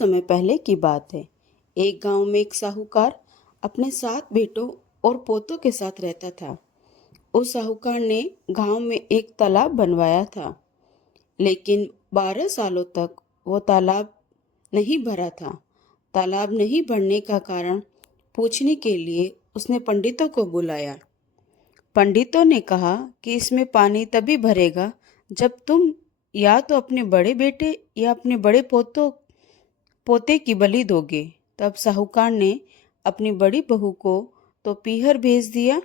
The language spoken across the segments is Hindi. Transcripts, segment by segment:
समय पहले की बात है। एक गांव में एक साहूकार अपने 7 बेटों और पोतों के साथ रहता था। उस साहूकार ने गांव में एक तालाब बनवाया था, लेकिन 12 सालों तक वो तालाब नहीं भरा था। तालाब नहीं भरने का कारण पूछने के लिए उसने पंडितों को बुलाया। पंडितों ने कहा कि इसमें पानी तभी भरेगा जब तुम या तो अपने बड़े बेटे या अपने बड़े पोते की बलि दोगे। तब साहूकार ने अपनी बड़ी बहू को तो पीहर भेज दिया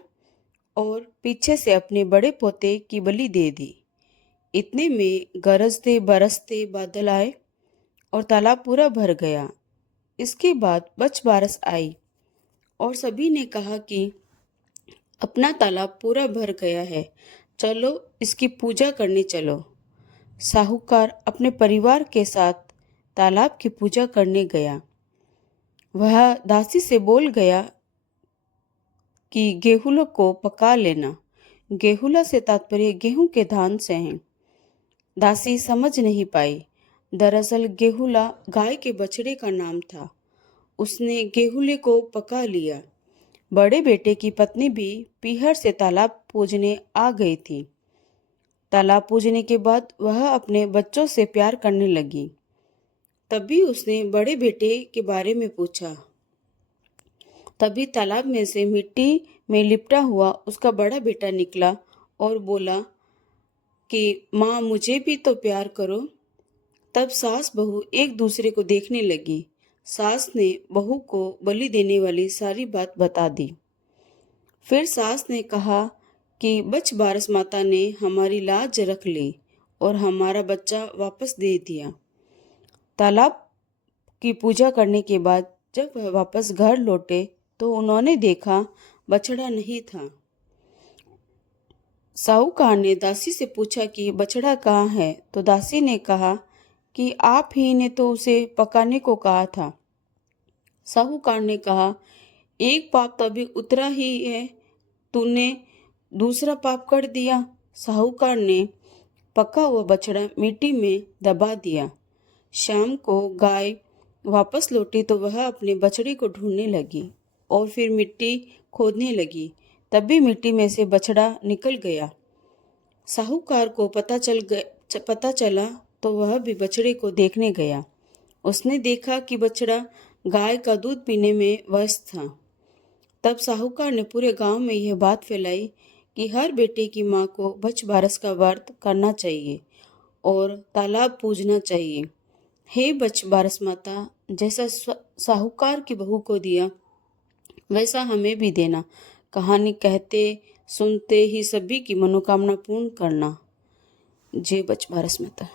और पीछे से अपने बड़े पोते की बलि दे दी। इतने में गरजते बरसते बादल आए और तालाब पूरा भर गया। इसके बाद बच बारस आई और सभी ने कहा कि अपना तालाब पूरा भर गया है, चलो इसकी पूजा करने चलो। साहूकार अपने परिवार के साथ तालाब की पूजा करने गया। वह दासी से बोल गया कि गेहूं को पका लेना। गेहूला से तात्पर्य गेहूं के धान से है। दासी समझ नहीं पाई। दरअसल गेहूला गाय के बछड़े का नाम था। उसने गेहूले को पका लिया। बड़े बेटे की पत्नी भी पीहर से तालाब पूजने आ गई थी। तालाब पूजने के बाद वह अपने बच्चों से प्यार करने लगी। तभी उसने बड़े बेटे के बारे में पूछा। तभी तालाब में से मिट्टी में लिपटा हुआ उसका बड़ा बेटा निकला और बोला कि माँ, मुझे भी तो प्यार करो। तब सास बहू एक दूसरे को देखने लगी। सास ने बहू को बलि देने वाली सारी बात बता दी। फिर सास ने कहा कि बच बारस माता ने हमारी लाज रख ली और हमारा बच्चा वापस दे दिया। तालाब की पूजा करने के बाद जब वह वापस घर लौटे तो उन्होंने देखा बछड़ा नहीं था। साहूकार ने दासी से पूछा कि बछड़ा कहाँ है, तो दासी ने कहा कि आप ही ने तो उसे पकाने को कहा था। साहूकार ने कहा, एक पाप तो अभी उतरा ही है, तूने दूसरा पाप कर दिया। साहूकार ने पका हुआ बछड़ा मिट्टी में दबा दिया। शाम को गाय वापस लौटी तो वह अपने बछड़े को ढूंढने लगी और फिर मिट्टी खोदने लगी। तभी मिट्टी में से बछड़ा निकल गया। साहूकार को पता चला तो वह भी बछड़े को देखने गया। उसने देखा कि बछड़ा गाय का दूध पीने में व्यस्त था। तब साहूकार ने पूरे गांव में यह बात फैलाई कि हर बेटे की माँ को बच बारस का व्रत करना चाहिए और तालाब पूजना चाहिए। हे बच बारस माता, जैसा साहूकार की बहू को दिया वैसा हमें भी देना। कहानी कहते सुनते ही सभी की मनोकामना पूर्ण करना। जय बच बारस माता।